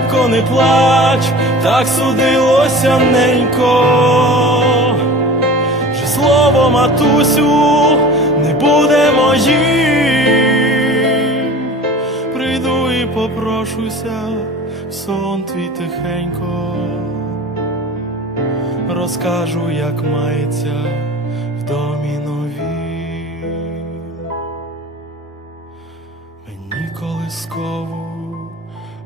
голубко, не плач, так судилося ненько, що слово матусю не буде моїм, прийду і попрошуся в сон твій тихенько, розкажу, як мається в домі нові. Мені колискову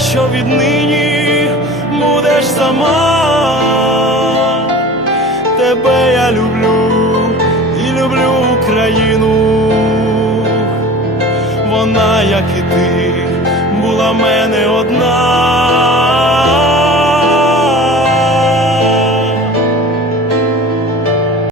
що віднині будеш сама, тебе я люблю і люблю Україну, вона, як і ти, була мене одна.